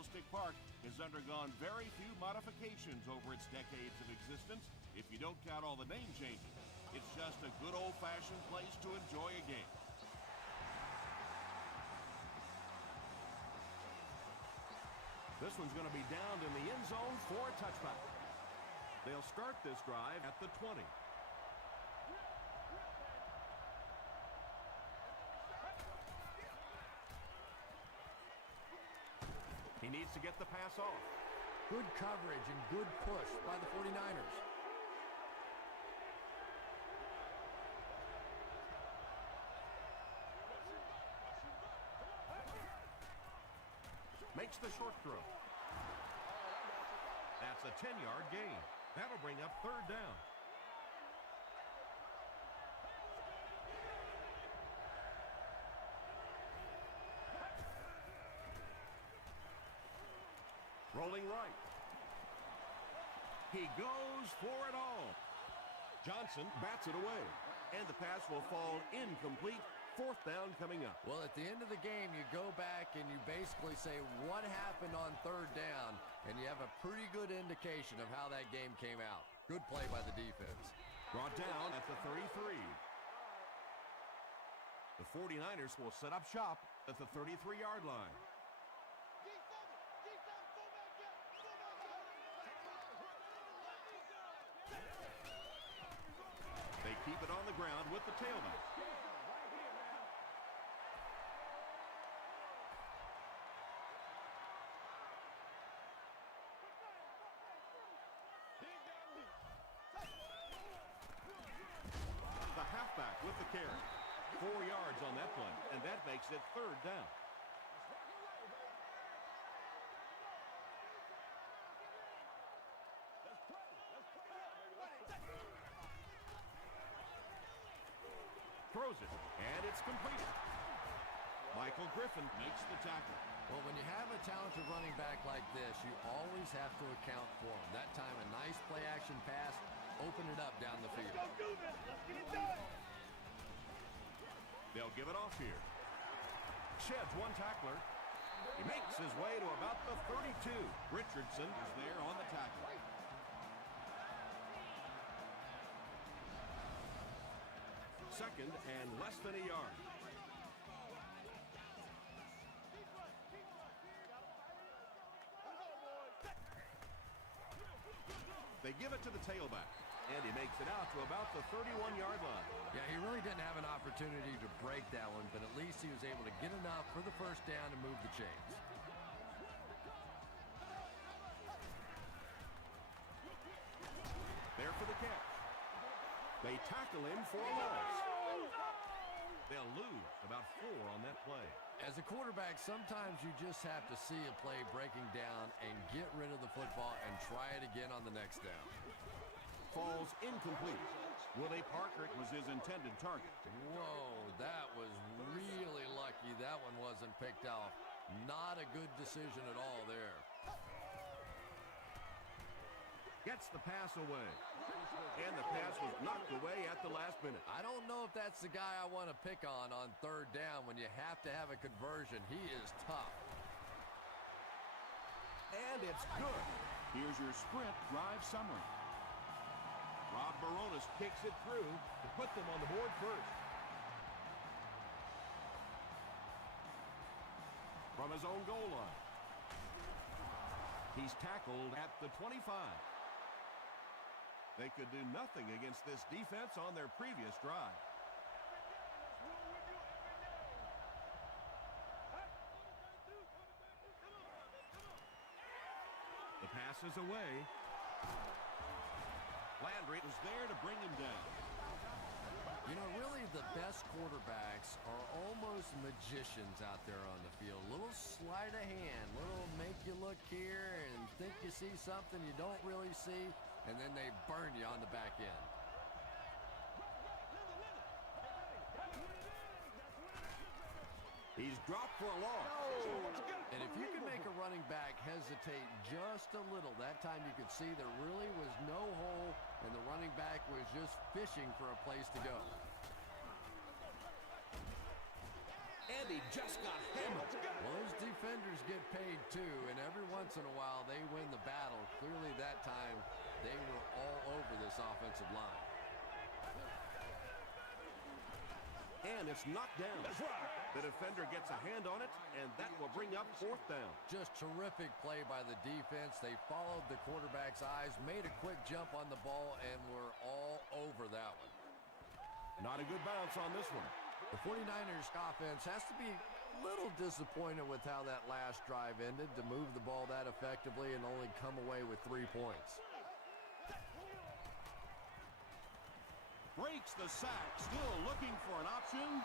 Candlestick Park has undergone very few modifications over its decades of existence, if you don't count all the name changes. It's just a good old-fashioned place to enjoy a game. This one's going to be downed in the end zone for a touchback. They'll start this drive at the 20. He needs to get the pass off. Good coverage and good push by the 49ers. Makes the short throw. That's a 10-yard gain. That'll bring up third down. Rolling right. He goes for it all. Johnson bats it away. And the pass will fall incomplete. Fourth down coming up. Well, at the end of the game, you go back and you basically say what happened on third down, and you have a pretty good indication of how that game came out. Good play by the defense. Brought down at the 33. The 49ers will set up shop at the 33-yard line. They keep it on the ground with the tailback. The halfback with the carry. 4 yards on that play, and that makes it third down. Throws it, and it's completed. Michael Griffin makes the tackle. Well, when you have a talented running back like this, you always have to account for him. That time, a nice play-action pass, open it up down the field. Let's go do this. Let's get it done. They'll give it off here. Sheds one tackler. He makes his way to about the 32. Richardson is there on the tackle. Second and less than a yard. They give it to the tailback, and he makes it out to about the 31-yard line. Yeah, he really didn't have an opportunity to break that one, but at least he was able to get enough for the first down and move the chains. There for the catch. They tackle him for a loss. They'll lose about 4 on that play. As a quarterback, sometimes you just have to see a play breaking down and get rid of the football and try it again on the next down. Falls incomplete. Willie Parker was his intended target. Whoa, that was really lucky that one wasn't picked off. Not a good decision at all there. Gets the pass away. And the pass was knocked away at the last minute. I don't know if that's the guy I want to pick on third down when you have to have a conversion. He is tough. And it's good. Here's your sprint drive summary. Rob Baronis kicks it through to put them on the board first. From his own goal line. He's tackled at the 25. They could do nothing against this defense on their previous drive. The pass is away. Landry was there to bring him down. You know, really the best quarterbacks are almost magicians out there on the field. Little sleight of hand, little make you look here and think you see something you don't really see, and then they burn you on the back end. He's dropped for a loss. And if you can make a running back hesitate just a little, that time you could see there really was no hole, and the running back was just fishing for a place to go. And he just got hammered. Well, his defenders get paid too, and every once in a while they win the battle. Clearly that time they were all over this offensive line. And it's knocked down. The defender gets a hand on it, and that will bring up fourth down. Just terrific play by the defense. They followed the quarterback's eyes, made a quick jump on the ball, and were all over that one. Not a good bounce on this one. The 49ers offense has to be a little disappointed with how that last drive ended, to move the ball that effectively and only come away with 3 points. Breaks the sack, still looking for an option.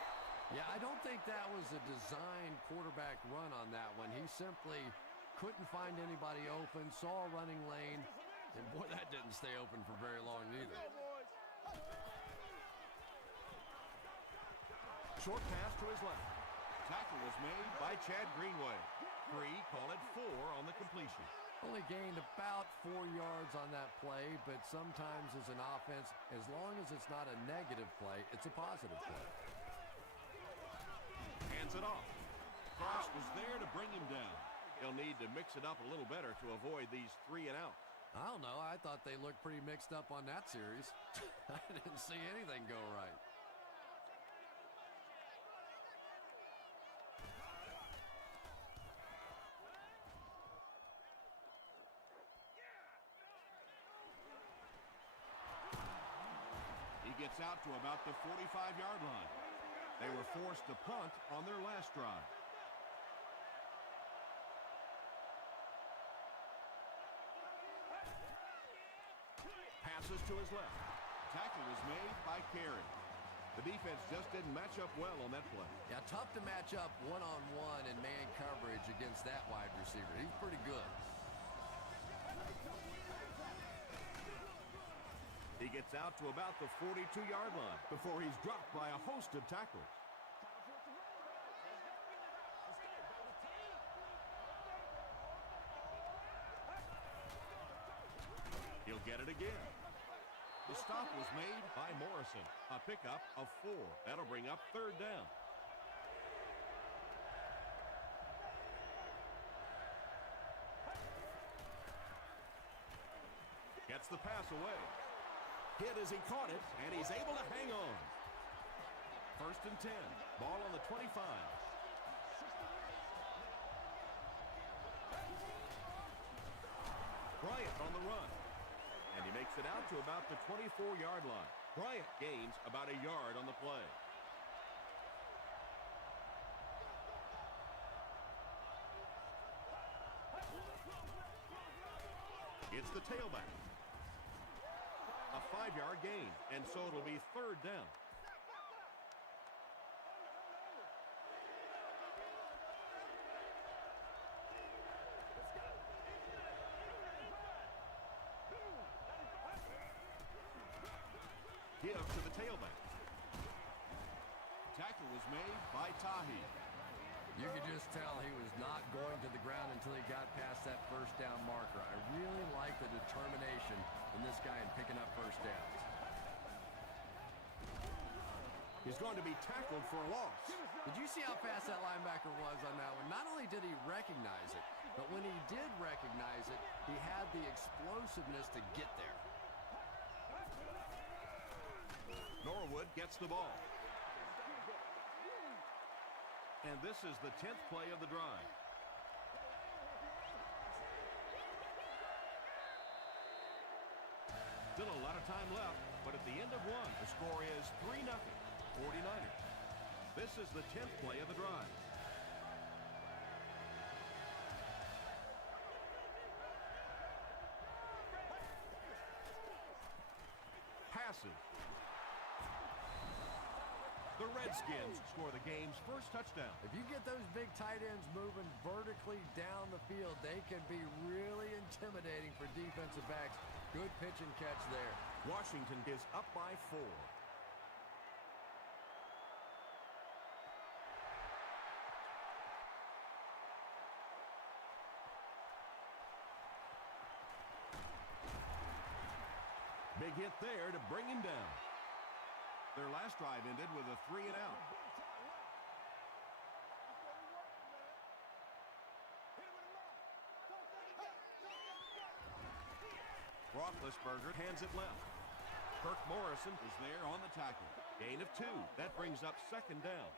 Yeah, I don't think that was a designed quarterback run on that one. He simply couldn't find anybody open, saw a running lane, and boy, that didn't stay open for very long either. Short pass to his left. Tackle was made by Chad Greenway. 3, call it 4 on the completion. Only gained about 4 yards on that play, but sometimes as an offense, as long as it's not a negative play, it's a positive play. Hands it off. Cross was there to bring him down. He'll need to mix it up a little better to avoid these 3 and out. I don't know. I thought they looked pretty mixed up on that series. I didn't see anything go right. Gets out to about the 45-yard line. They were forced to punt on their last drive. Passes to his left. Tackle was made by Carey. The defense just didn't match up well on that play. Yeah, tough to match up one-on-one in man coverage against that wide receiver. He's pretty good. He gets out to about the 42-yard line before he's dropped by a host of tacklers. He'll get it again. The stop was made by Morrison. A pickup of 4. That'll bring up third down. Gets the pass away. Hit as he caught it, and he's able to hang on. 1st and 10. Ball on the 25. Bryant on the run. And he makes it out to about the 24-yard line. Bryant gains about a yard on the play. It's the tailback. A 5-yard gain, and so it'll be third down. Give to the tailback. Tackle was made by Tahi. You could just tell he was not going to the ground until he got past that first down marker. I really like the determination in this guy in picking up first downs. He's going to be tackled for a loss. Did you see how fast that linebacker was on that one? Not only did he recognize it, but when he did recognize it, he had the explosiveness to get there. Norwood gets the ball. And this is the 10th play of the drive. Still a lot of time left, but at the end of one, the score is 3-0, 49ers. This is the 10th play of the drive. Passes. The Redskins score the game's first touchdown. If you get those big tight ends moving vertically down the field, they can be really intimidating for defensive backs. Good pitch and catch there. Washington is up by 4. Big hit there to bring him down. Their last drive ended with a 3 and out. Roethlisberger hands it left. Kirk Morrison is there on the tackle. Gain of 2. That brings up 2nd down.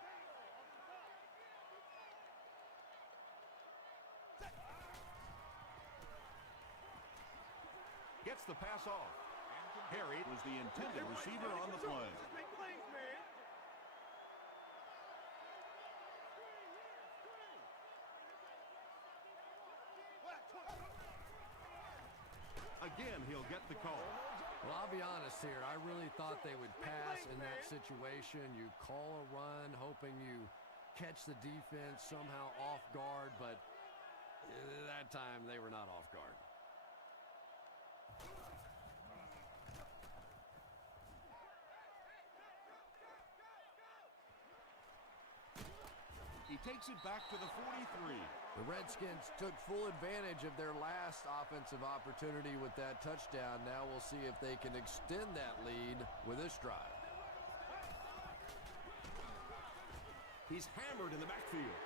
Gets the pass off. Harry was the intended receiver on the play. Again, he'll get the call. Well, I'll be honest here. I really thought they would pass in that situation. You call a run, hoping you catch the defense somehow off guard, but that time they were not off guard. He takes it back to the 43. The Redskins took full advantage of their last offensive opportunity with that touchdown. Now we'll see if they can extend that lead with this drive. He's hammered in the backfield.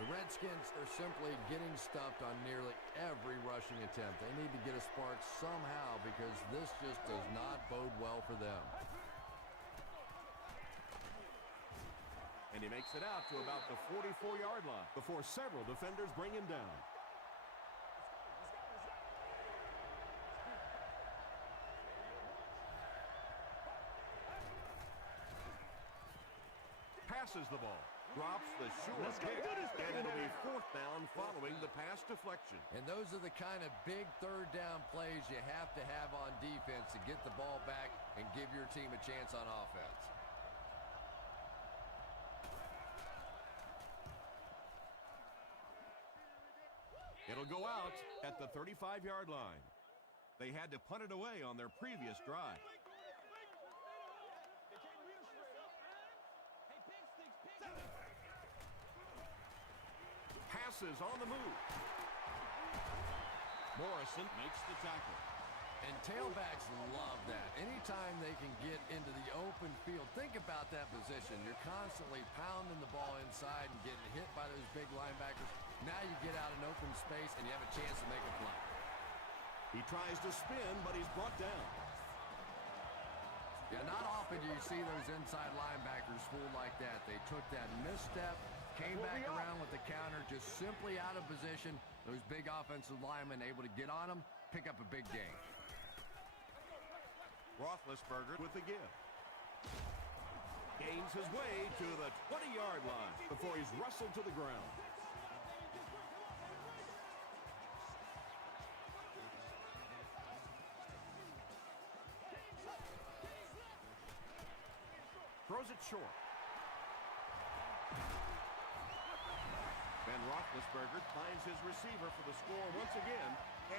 The Redskins are simply getting stuffed on nearly every rushing attempt. They need to get a spark somehow because this just does not bode well for them. And he makes it out to about the 44-yard line before several defenders bring him down. Passes the ball. Drops the sure kick. And it'll be 4th down following the pass deflection. And those are the kind of big 3rd down plays you have to have on defense to get the ball back and give your team a chance on offense. It'll go out at the 35-yard line. They had to punt it away on their previous drive. Passes on the move. Morrison makes the tackle. And tailbacks love that. Anytime they can get into the open field, think about that position. You're constantly pounding the ball inside and getting hit by those big linebackers. Now you get out in open space and you have a chance to make a play. He tries to spin, but he's brought down. Yeah, not often do you see those inside linebackers fooled like that. They took that misstep, came back around with the counter, just simply out of position. Those big offensive linemen able to get on them, pick up a big gain. Roethlisberger with the give. Gains his way to the 20-yard line before he's wrestled to the ground. Throws it short. Ben Roethlisberger finds his receiver for the score once again,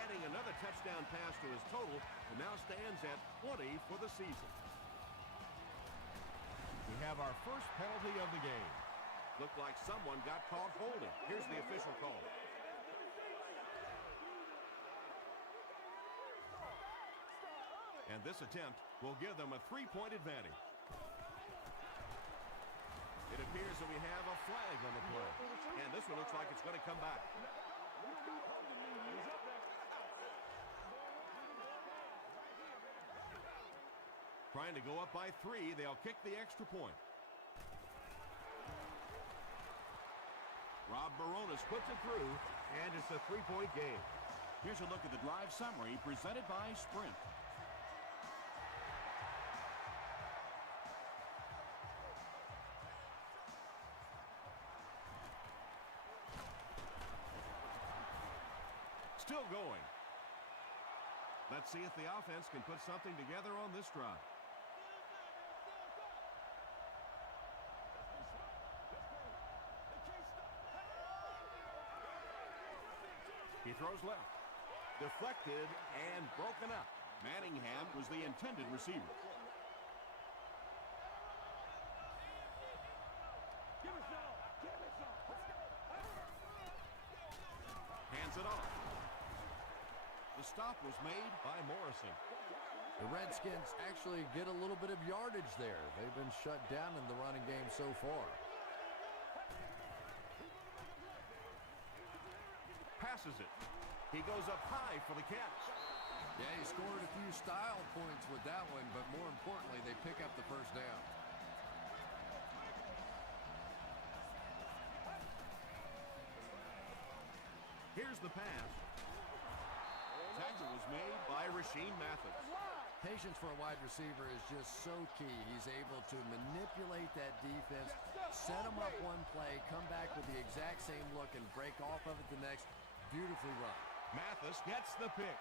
adding another touchdown pass to his total, and now stands at 20 for the season. We have our first penalty of the game. Looked like someone got caught holding. Here's the official call. And this attempt will give them a 3-point advantage. It appears that we have a flag on the play. And this one looks like it's going to come back. Trying to go up by 3. They'll kick the extra point. Rob Baronis puts it through, and it's a 3-point game. Here's a look at the drive summary presented by Sprint. Still going. Let's see if the offense can put something together on this drive. He throws left. Deflected and broken up. Manningham was the intended receiver. Hands it off. The stop was made by Morrison. The Redskins actually get a little bit of yardage there. They've been shut down in the running game so far. Passes it. He goes up high for the catch. Yeah, he scored a few style points with that one, but more importantly, they pick up the first down. Here's the pass. Tackle was made by Rashean Mathis. Patience for a wide receiver is just so key. He's able to manipulate that defense, set them up one play, come back with the exact same look, and break off of it the next. Beautifully run. Mathis gets the pick.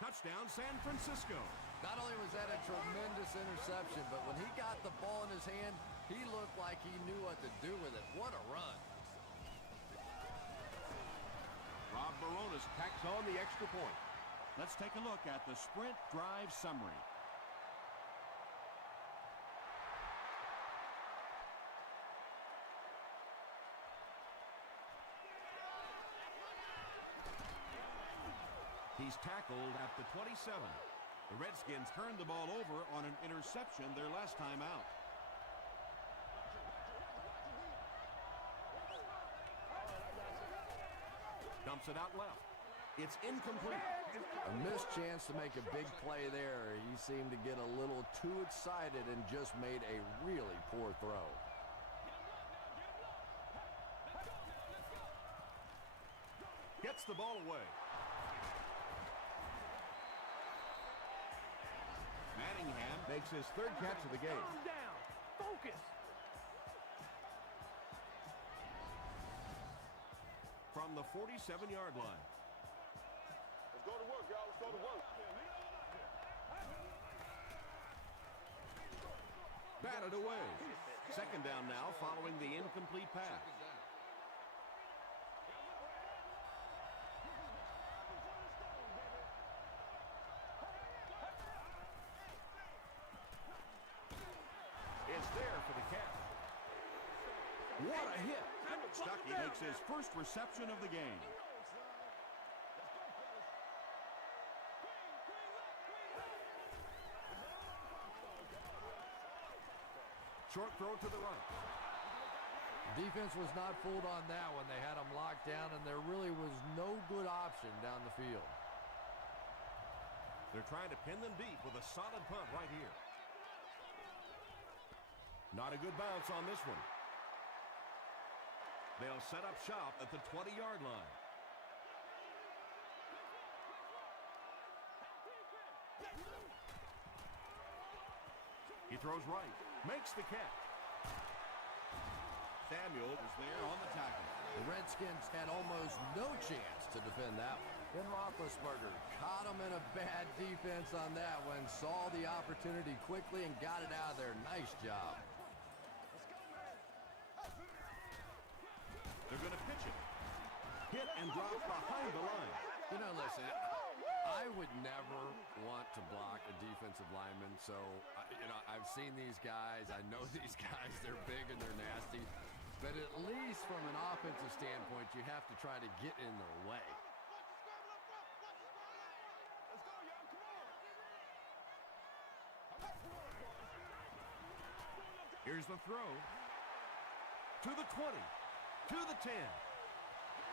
Touchdown, San Francisco. Not only was that a tremendous interception, but when he got the ball in his hand, he looked like he knew what to do with it. What a run. Rob Baronis tacks on the extra point. Let's take a look at the sprint drive summary. He's tackled at the 27. The Redskins turned the ball over on an interception their last time out. Dumps it out left. It's incomplete. A missed chance to make a big play there. He seemed to get a little too excited and just made a really poor throw. Gets the ball away. Manningham makes his third catch of the game. Calm down. Focus. From the 47-yard line. Let's go to work, y'all. Let's go to work. Batted away. Second down now following the incomplete pass. Is there for the catch. What a hit. Stuckey makes his first reception of the game. Short throw to the right. Defense was not fooled on that one. They had him locked down, and there really was no good option down the field. They're trying to pin them deep with a solid punt right here. Not a good bounce on this one. They'll set up shop at the 20-yard line. He throws right. Makes the catch. Samuel is there on the tackle. The Redskins had almost no chance to defend that one. Ben Roethlisberger caught him in a bad defense on that one, saw the opportunity quickly and got it out of there. Nice job. They're going to pitch it. Hit and drop behind the line. You know, listen, I would never want to block a defensive lineman, so, I've seen these guys. I know these guys. They're big and they're nasty. But at least from an offensive standpoint, you have to try to get in their way. Here's the throw. To the 20. To the 10.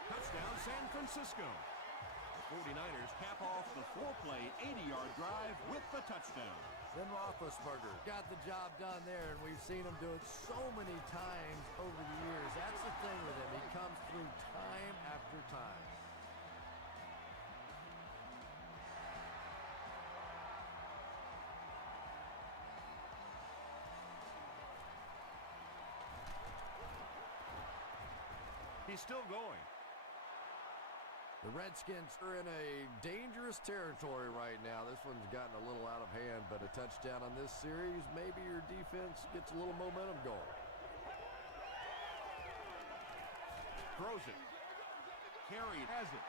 Touchdown, San Francisco. The 49ers cap off the 4-play, 80-yard drive with the touchdown. Ben Roethlisberger got the job done there, and we've seen him do it so many times over the years. That's the thing with him. He comes through time after time. He's still going. The Redskins are in a dangerous territory right now. This one's gotten a little out of hand, but a touchdown on this series, maybe your defense gets a little momentum going. Throws it. Carey has it.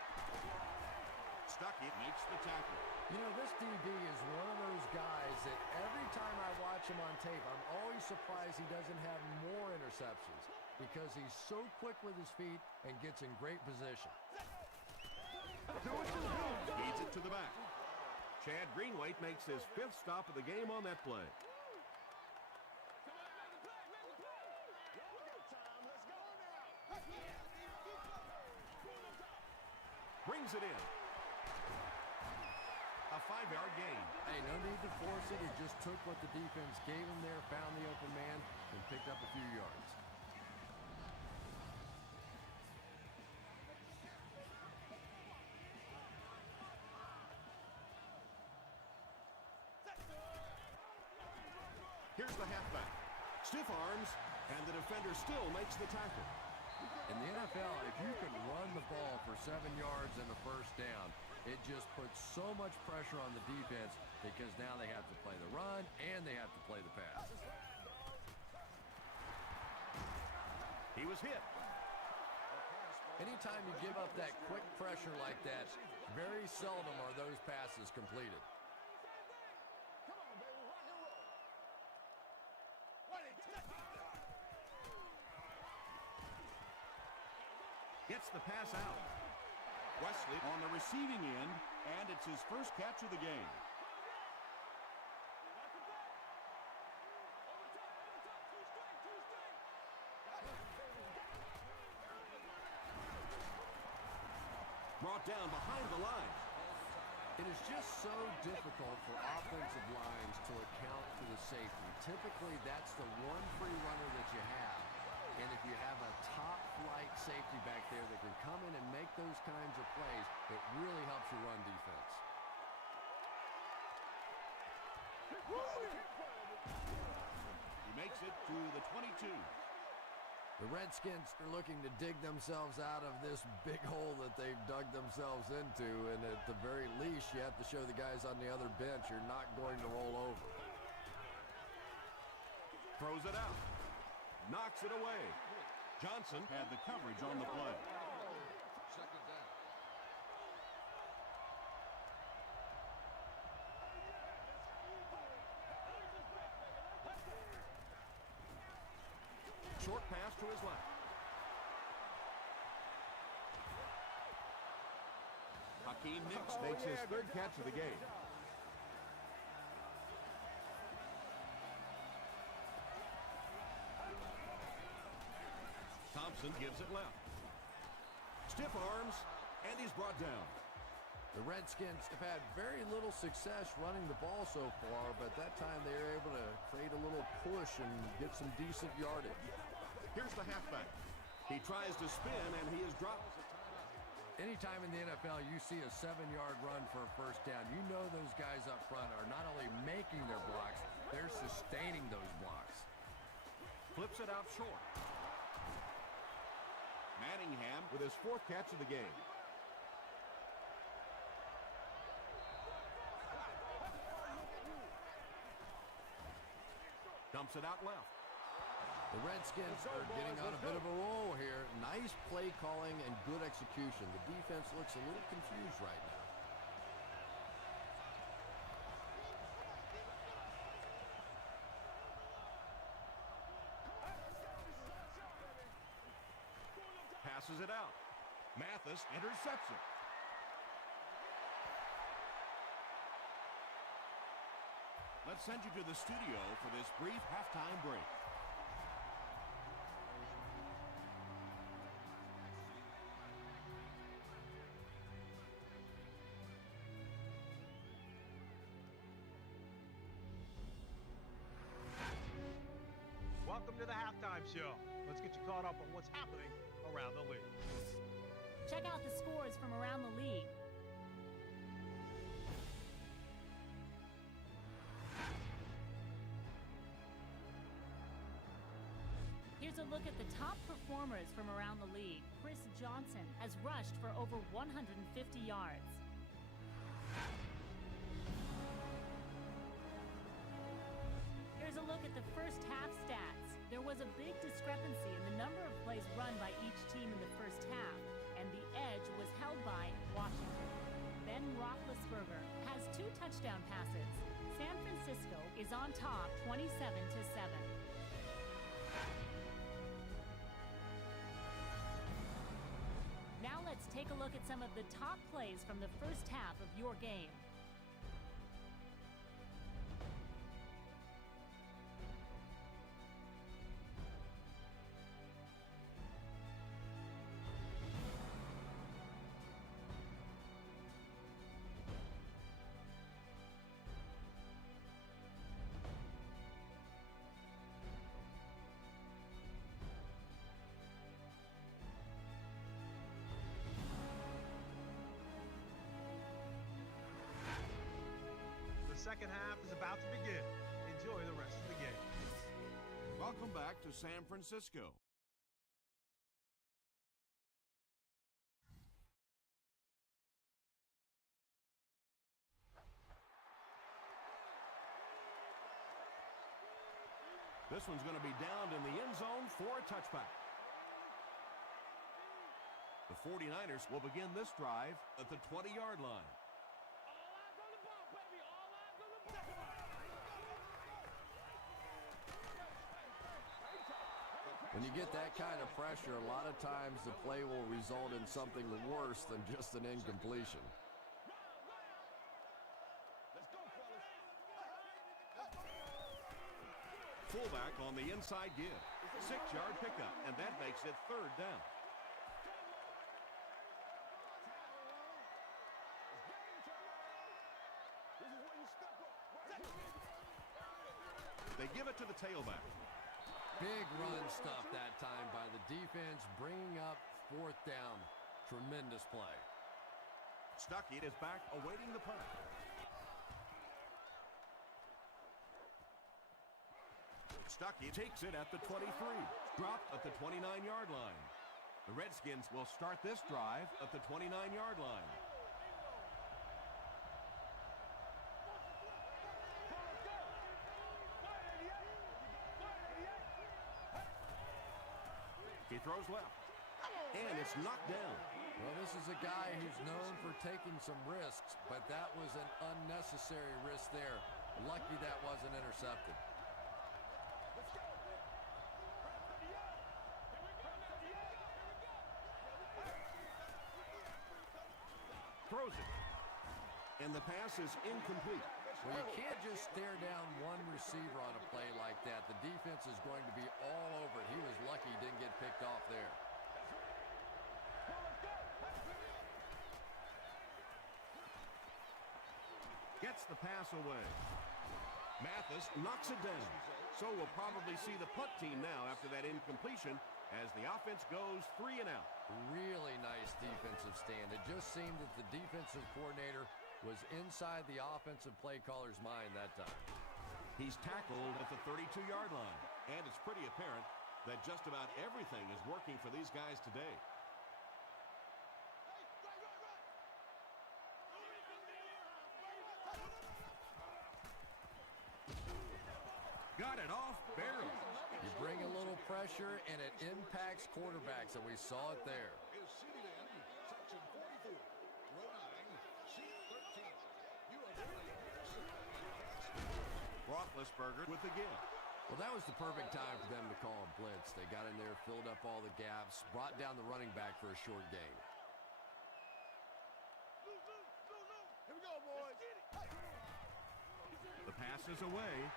Stuckey makes the tackle. You know, this DB is one of those guys that every time I watch him on tape, I'm always surprised he doesn't have more interceptions because he's so quick with his feet and gets in great position. Feeds it to the back. Chad Greenway makes his 5th stop of the game on that play. Brings it in. A 5-yard gain. Hey, no need to force it. He just took what the defense gave him there, found the open man, and picked up a few yards. Here's the halfback. Stiff arms, and the defender still makes the tackle. In the NFL, if you can run the ball for 7 yards and a first down, it just puts so much pressure on the defense because now they have to play the run and they have to play the pass. He was hit. Anytime you give up that quick pressure like that, very seldom are those passes completed. Gets the pass out. Wesley on the receiving end, and it's his first catch of the game. Brought down behind the line. It is just so difficult for offensive lines to account for the safety. Typically, that's the one free runner that you have. And if you have a top-flight safety back there that can come in and make those kinds of plays, it really helps your run defense. He makes it to the 22. The Redskins are looking to dig themselves out of this big hole that they've dug themselves into, and at the very least, you have to show the guys on the other bench you're not going to roll over. Throws it out. Knocks it away. Johnson had the coverage on the play. Second down. Short pass to his left. Hakeem Nicks makes his third catch of the game. Thompson gives it left. Stiff arms, and he's brought down. The Redskins have had very little success running the ball so far, but that time they were able to create a little push and get some decent yardage. Here's the halfback. He tries to spin, and he is dropped. Anytime in the NFL you see a 7-yard run for a first down, you know those guys up front are not only making their blocks, they're sustaining those blocks. Flips it out short. Manningham with his fourth catch of the game. Dumps it out left. The Redskins are getting on a bit of a roll here. Nice play calling and good execution. The defense looks a little confused right now. Passes it out. Mathis intercepts it. Let's send you to the studio for this brief halftime break. Welcome to the halftime show. Let's get you caught up on what's happening around the league. Check out the scores from around the league. Here's a look at the top performers from around the league. Chris Johnson has rushed for over 150 yards. Here's a look at the first half stats. There was a big discrepancy in the number of plays run by each team in the first half, and the edge was held by Washington. Ben Roethlisberger has 2 touchdown passes. San Francisco is on top 27-7. Now let's take a look at some of the top plays from the first half of your game. second half is about to begin. Enjoy the rest of the game. Welcome back to San Francisco. This one's going to be downed in the end zone for a touchback. The 49ers will begin this drive at the 20-yard line. When you get that kind of pressure, a lot of times the play will result in something worse than just an incompletion. Fullback on the inside give. 6-yard pickup, and that makes it third down. They give it to the tailback. Big run stuff that time by the defense, bringing up fourth down. Tremendous play. Stuckey is back awaiting the punt. Stuckey takes it at the 23. Dropped at the 29-yard line. The Redskins will start this drive at the 29-yard line. He throws left. And it's knocked down. Well, this is a guy who's known for taking some risks, but that was an unnecessary risk there. Lucky that wasn't intercepted. Throws it. And the pass is incomplete. Well, you can't just stare down one receiver on a play like that. The defense is going to be all over it. He was lucky he didn't get picked off there. Gets the pass away. Mathis knocks it down. So we'll probably see the punt team now after that incompletion as the offense goes 3 and out. Really nice defensive stand. It just seemed that the defensive coordinator was inside the offensive play caller's mind that time. He's tackled at the 32-yard line. And it's pretty apparent that just about everything is working for these guys today. Got it off barrel. You bring a little pressure, and it impacts quarterbacks, and we saw it there. Roethlisberger with the give. Well, that was the perfect time for them to call a blitz. They got in there, filled up all the gaps, brought down the running back for a short gain. Here we go, boys. The pass is away.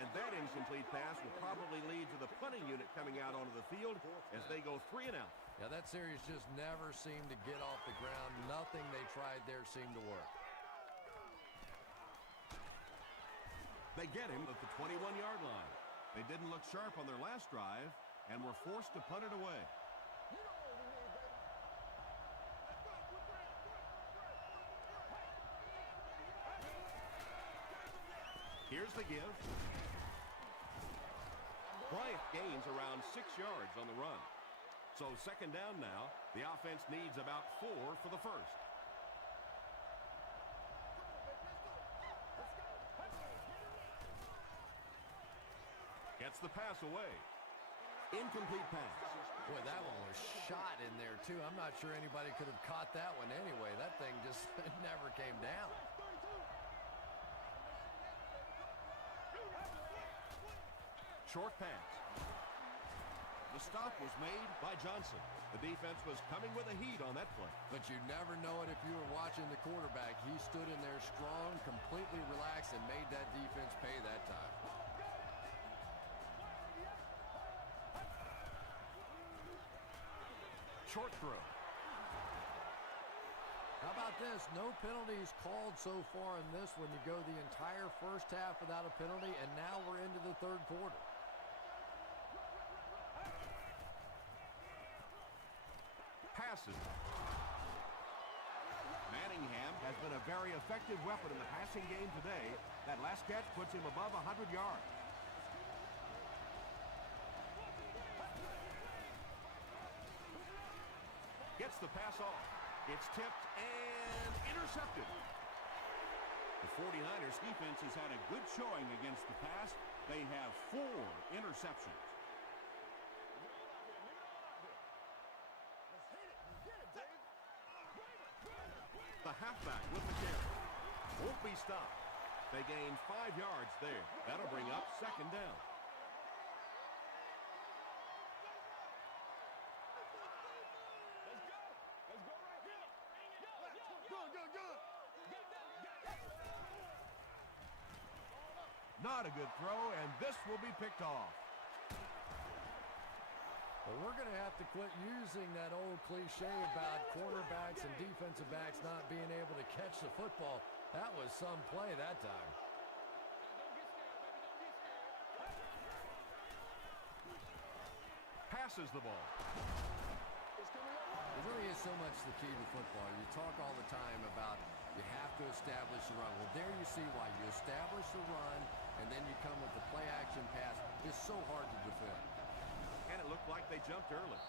And that incomplete pass will probably lead to the punting unit coming out onto the field as they go 3 and out. Yeah, that series just never seemed to get off the ground. Nothing they tried there seemed to work. They get him at the 21-yard line. They didn't look sharp on their last drive and were forced to punt it away. Here's the give. Bryant gains around 6 yards on the run. So second down now. The offense needs about 4 for the first. Gets the pass away. Incomplete pass. Boy, that one was shot in there, too. I'm not sure anybody could have caught that one anyway. That thing just never came down. Short pass. The stop was made by Johnson. The defense was coming with a heat on that play. But you never know it if you were watching the quarterback. He stood in there strong, completely relaxed, and made that defense pay that time. Short throw. How about this? No penalties called so far in this one. You go the entire first half without a penalty, and now we're into the third quarter. Passes. Man Manningham has been a very effective weapon in the passing game today. That last catch puts him above 100 yards. Gets the pass off. It's tipped and intercepted. The 49ers defense has had a good showing against the pass. They have 4 interceptions. The halfback with the carry. Won't be stopped. They gain 5 yards there. That'll bring up second down. Not a good throw, and this will be picked off. Well, we're going to have to quit using that old cliche about quarterbacks and defensive backs not being able to catch the football. That was some play that time. Passes the ball. It really is so much the key to football. You talk all the time about you have to establish the run. Well, there you see why. You establish the run, and then you come with the play-action pass. It's so hard to defend. And it looked like they jumped early.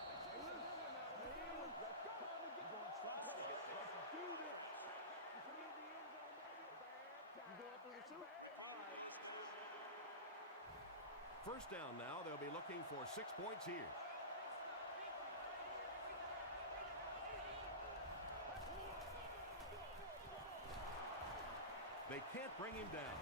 First down now. They'll be looking for 6 points here. They can't bring him down.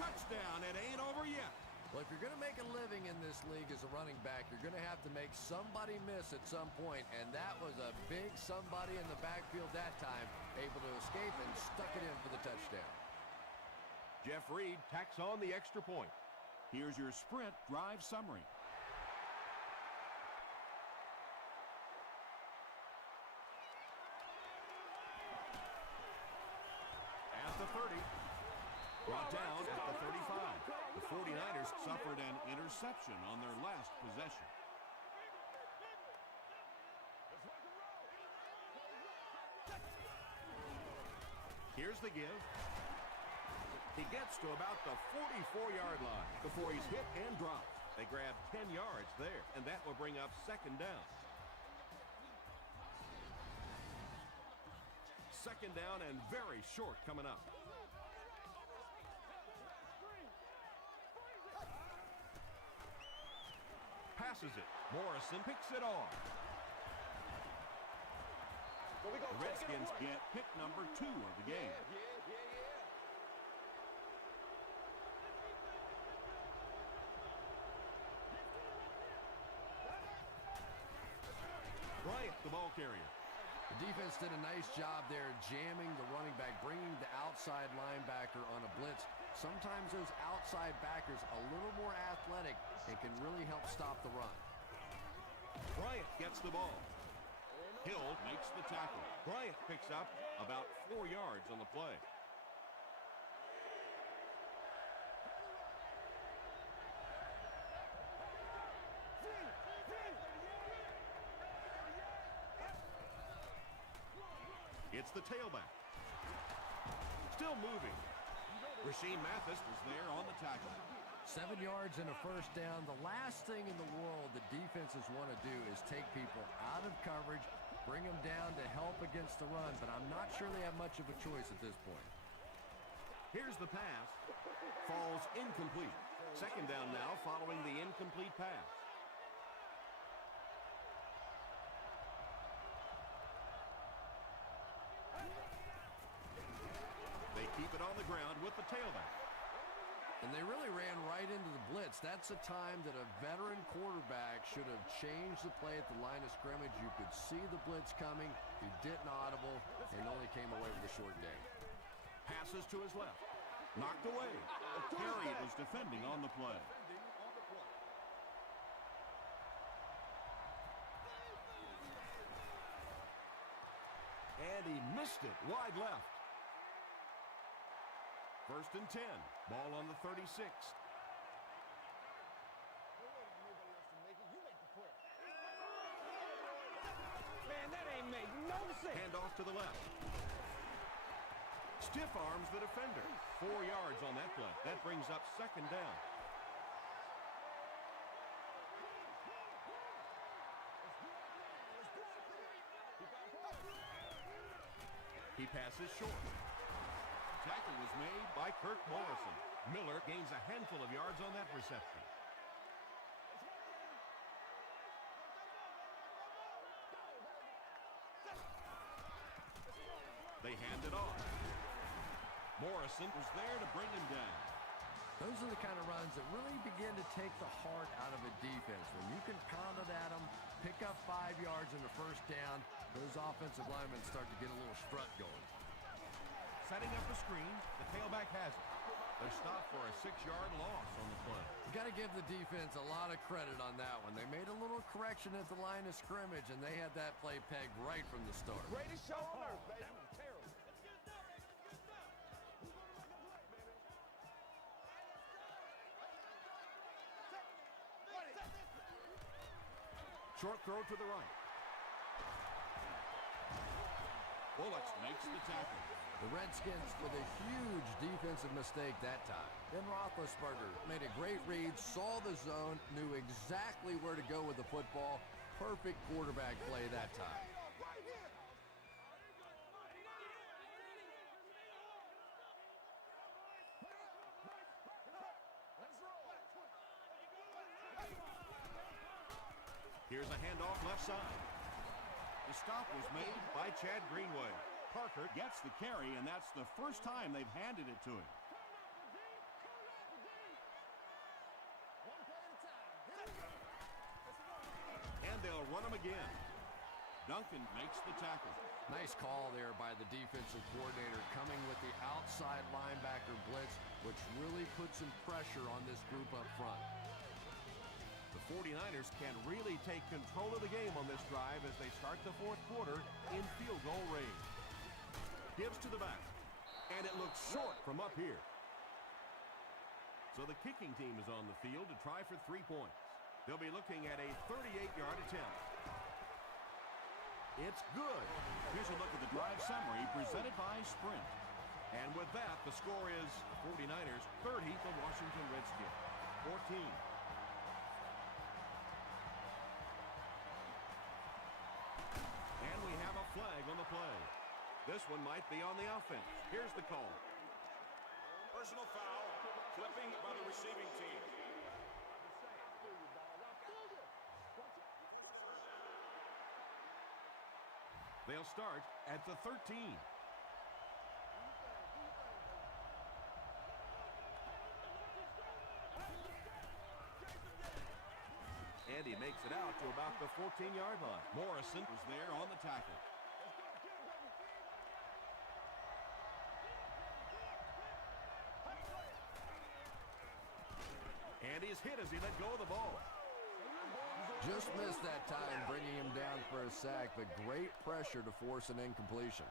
Touchdown. It ain't over yet. Well, if you're going to make a living in this league as a running back, you're going to have to make somebody miss at some point, and that was a big somebody in the backfield that time, able to escape and stuck it in for the touchdown. Jeff Reed tacks on the extra point. Here's your sprint drive summary. At the 30. Brought down at the 35. The 49ers suffered an interception on their last possession. Here's the give. He gets to about the 44-yard line before he's hit and dropped. They grab 10 yards there, and that will bring up second down. Second down and very short coming up. Passes it. Morrison picks it off. The Redskins get pick number 2 of the game. Bryant, the ball carrier. The defense did a nice job there jamming the running back, bringing the outside linebacker on a blitz. Sometimes those outside backers a little more athletic and can really help stop the run. Bryant gets the ball. Hill makes the tackle. Bryant picks up about 4 yards on the play. It's the tailback. Still moving. Rasheem Mathis was there on the tackle. 7 yards and a first down. The last thing in the world that defenses want to do is take people out of coverage, bring them down to help against the run, but I'm not sure they have much of a choice at this point. Here's the pass. Falls incomplete. Second down now following the incomplete pass. They keep it on the ground with the tailback. And they really ran right into the blitz. That's a time that a veteran quarterback should have changed the play at the line of scrimmage. You could see the blitz coming. He didn't audible and only came away with a short gain. Passes to his left. Knocked away. Harriet was defending on the play. And he missed it wide left. First and 10. Ball on the 36. Man, that ain't make no sense. Hand off to the left. Stiff arms the defender. 4 yards on that play. That brings up second down. He passes short. Tackle was made by Kirk Morrison. Miller gains a handful of yards on that reception. They hand it off. Morrison was there to bring him down. Those are the kind of runs that really begin to take the heart out of a defense. When you can pound it at them, pick up 5 yards in the first down, those offensive linemen start to get a little strut going. Setting up a screen, the tailback has it. They're stopped for a 6-yard loss on the play. You got to give the defense a lot of credit on that one. They made a little correction at the line of scrimmage, and they had that play pegged right from the start. Greatest show on earth, baby. That was terrible. Short throw to the right. Bullocks makes the tackle. The Redskins with a huge defensive mistake that time. Then Roethlisberger made a great read, saw the zone, knew exactly where to go with the football. Perfect quarterback play that time. Here's a handoff left side. The stop was made by Chad Greenway. Parker gets the carry, and that's the first time they've handed it to him. And they'll run him again. Duncan makes the tackle. Nice call there by the defensive coordinator, coming with the outside linebacker blitz, which really puts some pressure on this group up front. The 49ers can really take control of the game on this drive as they start the fourth quarter in field goal range. Gives to the back, and it looks short from up here. So the kicking team is on the field to try for 3 points. They'll be looking at a 38-yard attempt. It's good. Here's a look at the drive summary presented by Sprint. And with that, the score is 49ers 30, the Washington Redskins 14. And we have a flag on the play. This one might be on the offense. Here's the call. Personal foul, flipping by the receiving team. They'll start at the 13. And he makes it out to about the 14-yard line. Morrison was there on the tackle. And he's hit as he let go of the ball. Just missed that time, bringing him down for a sack, but great pressure to force an incompletion.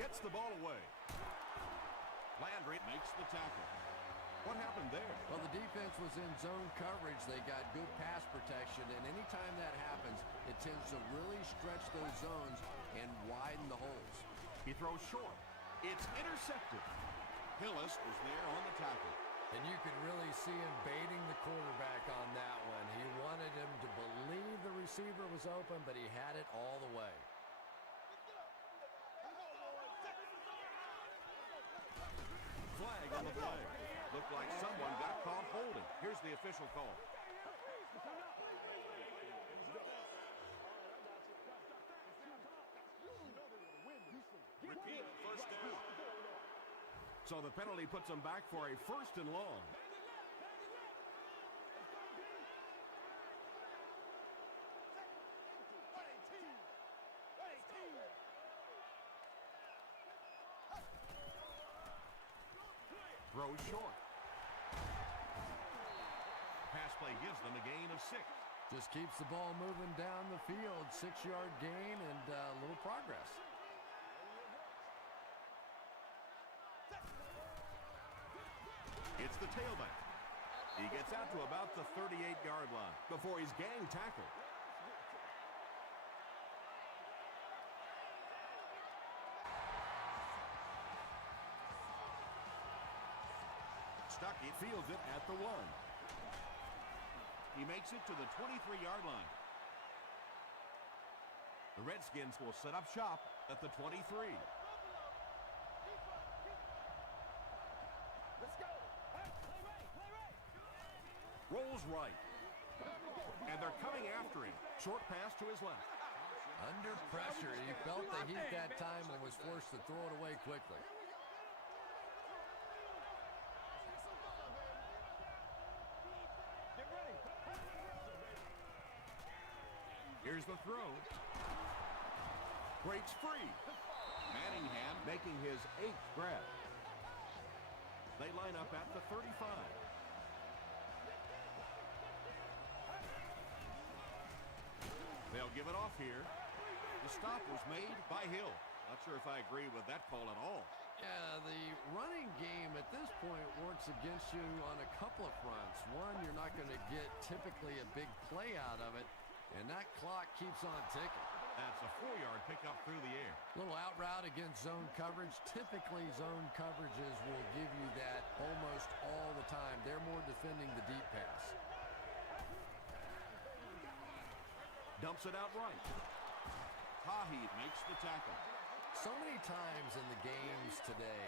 Gets the ball away. Landry makes the tackle. What happened there? Well, the defense was in zone coverage. They got good pass protection, and anytime that happens, it tends to really stretch those zones and widen the holes. He throws short. It's intercepted. Hillis was there on the tackle. And you can really see him baiting the quarterback on that one. He wanted him to believe the receiver was open, but he had it all the way. Flag on the play. Looked like someone got caught holding. Here's the official call. Repeat, first down. So the penalty puts them back for a first and long. Throws short. Pass play gives them a gain of 6. Just keeps the ball moving down the field. 6-yard gain and a little progress. It's the tailback. He gets out to about the 38-yard line before he's gang tackled. Stuckey fields it at the 1. He makes it to the 23-yard line. The Redskins will set up shop at the 23. Let's go. Hey, play right. Rolls right. And they're coming after him. Short pass to his left. Under pressure, he felt the heat that time and was forced to throw it away quickly. Here's the throw. Breaks free. Manningham making his 8th grab. They line up at the 35. They'll give it off here. The stop was made by Hill. Not sure if I agree with that call at all. Yeah, the running game at this point works against you on a couple of fronts. One, you're not going to get typically a big play out of it, and that clock keeps on ticking. That's a 4-yard pickup through the air. Little out route against zone coverage. Typically, zone coverages will give you that almost all the time. They're more defending the deep pass. Dumps it out right. Tahi makes the tackle. So many times in the games today,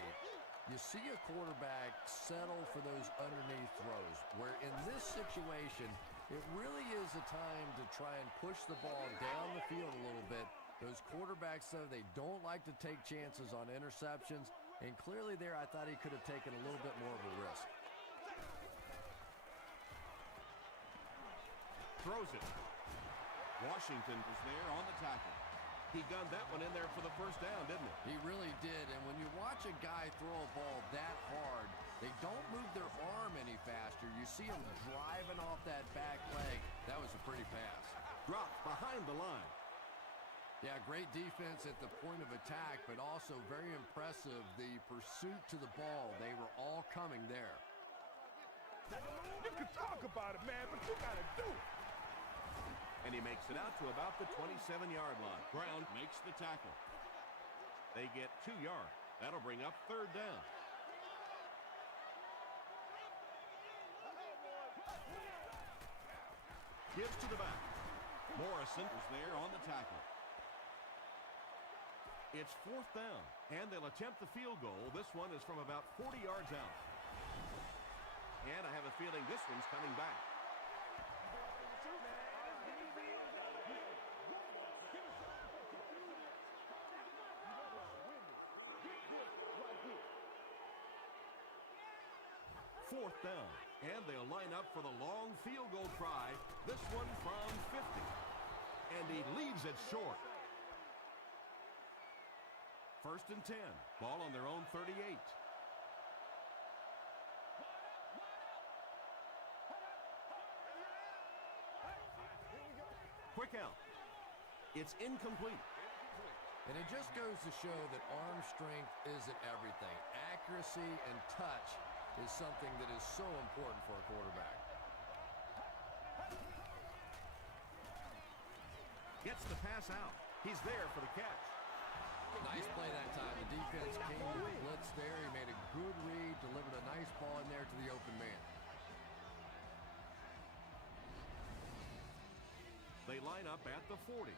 you see a quarterback settle for those underneath throws, where in this situation, it really is a time to try and push the ball down the field a little bit. Those quarterbacks, though, they don't like to take chances on interceptions, and clearly there I thought he could have taken a little bit more of a risk. Throws it. Washington was there on the tackle. He gunned that one in there for the first down, didn't he? He really did, and when you watch a guy throw a ball that hard, they don't move their arm any faster. You see him driving off that back leg. That was a pretty pass. Dropped behind the line. Yeah, great defense at the point of attack, but also very impressive, the pursuit to the ball. They were all coming there. You can talk about it, man, but you got to do it. And he makes it out to about the 27-yard line. Brown makes the tackle. They get 2 yards. That'll bring up 3rd down. Gives to the back. Morrison is there on the tackle. It's 4th down, and they'll attempt the field goal. This one is from about 40 yards out. And I have a feeling this one's coming back. Fourth down, and they'll line up for the long field goal try. This one from 50, and he leaves it short. 1st and 10, ball on their own 38. Quick out. It's incomplete. And it just goes to show that arm strength isn't everything. Accuracy and touch is something that is so important for a quarterback. Gets the pass out. He's there for the catch. Nice play that time. The defense came to the blitz there. He made a good read, delivered a nice ball in there to the open man. They line up at the 40.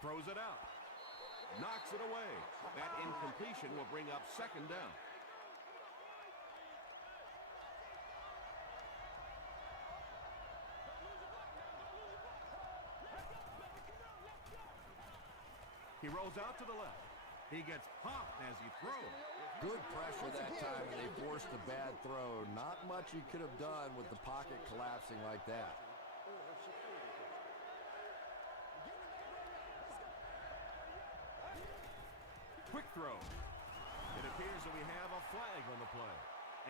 Throws it out. Knocks it away. That incompletion will bring up 2nd down. He rolls out to the left. He gets popped as he throws. Good pressure that time, and they forced a bad throw. Not much he could have done with the pocket collapsing like that. Quick throw. It appears that we have a flag on the play.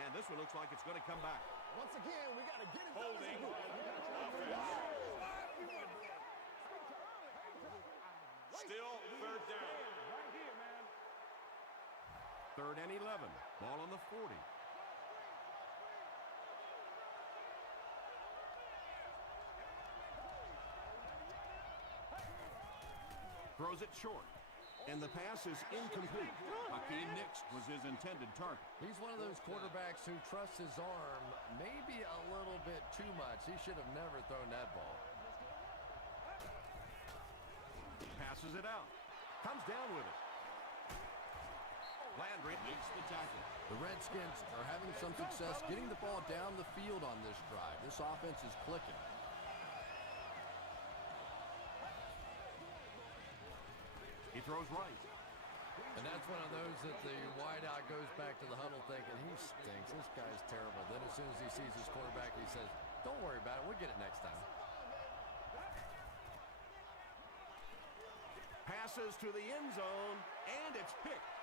And this one looks like it's going to come back. Once again, we got to get it. Holding. Still 3rd down. Right here, man. 3rd and 11. Ball on the 40. Throws it short. And the pass is incomplete. Hakeem Nicks was his intended target. He's one of those quarterbacks who trusts his arm maybe a little bit too much. He should have never thrown that ball. Passes it out. Comes down with it. Landry makes the tackle. The Redskins are having some success getting the ball down the field on this drive. This offense is clicking. He throws right. And that's one of those that the wideout goes back to the huddle thinking, he stinks. This guy's terrible. Then as soon as he sees his quarterback, he says, don't worry about it. We'll get it next time. Passes to the end zone, and it's picked.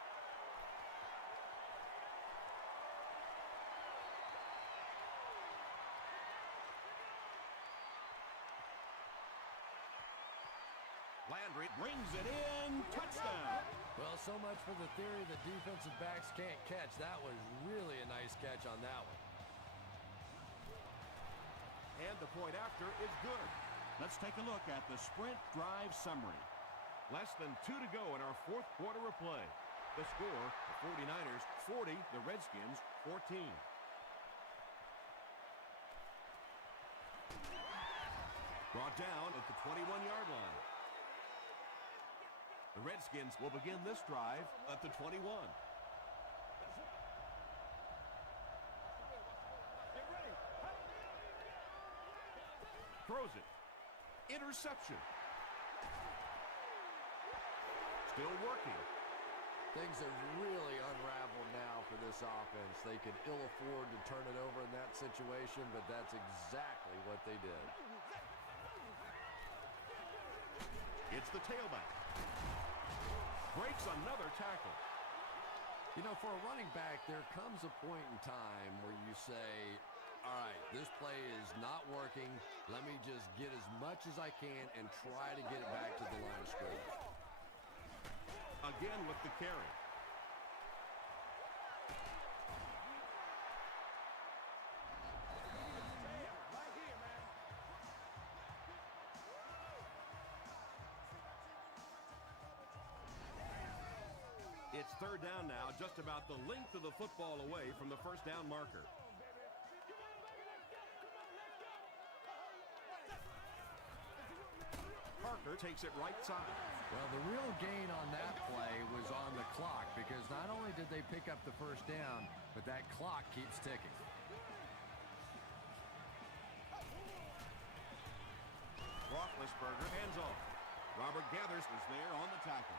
Landry brings it in. Touchdown. Well, so much for the theory that defensive backs can't catch. That was really a nice catch on that one. And the point after is good. Let's take a look at the sprint drive summary. Less than 2 to go in our 4th quarter of play. The score, the 49ers 40, the Redskins 14. Brought down at the 21-yard line. The Redskins will begin this drive at the 21. Throws it. Interception. Still working. Things have really unraveled now for this offense. They could ill afford to turn it over in that situation, but that's exactly what they did. It's the tailback. Breaks another tackle. You know, for a running back, there comes a point in time where you say, all right, this play is not working. Let me just get as much as I can and try to get it back to the line of scrimmage. Again with the carry. It's 3rd down now, just about the length of the football away from the first down marker. Parker takes it right side. Well, the real gain on that play was on the clock because not only did they pick up the first down, but that clock keeps ticking. Roethlisberger hands off. Robert Gathers was there on the tackle.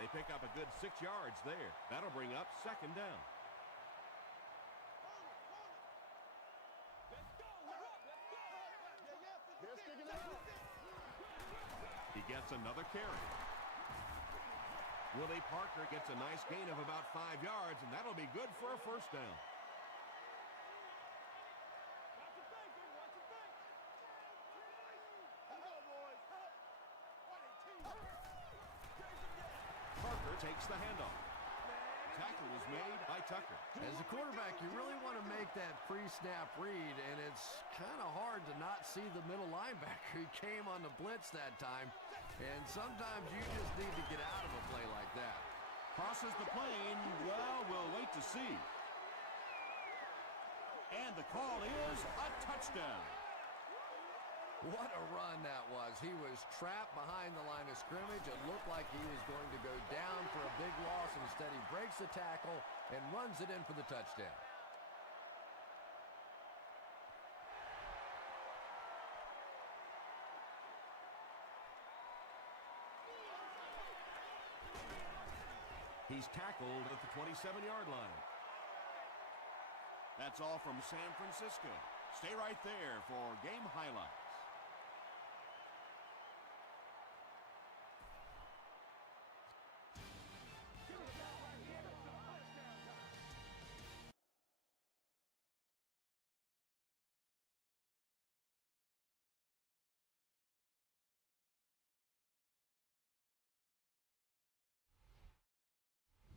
They pick up a good 6 yards there. That'll bring up 2nd down. He gets another carry. Willie Parker gets a nice gain of about 5 yards, and that'll be good for a first down. Parker takes the handoff. Tackle was made by Tucker. As a quarterback, you really want to make that pre-snap read, and it's kind of hard to not see the middle linebacker. He came on the blitz that time, and sometimes you just need to get out of a play like that. Crosses the plane. Well, we'll wait to see. And the call is a touchdown. What a run that was. He was trapped behind the line of scrimmage. It looked like he was going to go down for a big loss. Instead, he breaks the tackle and runs it in for the touchdown. He's tackled at the 27-yard line. That's all from San Francisco. Stay right there for game highlights.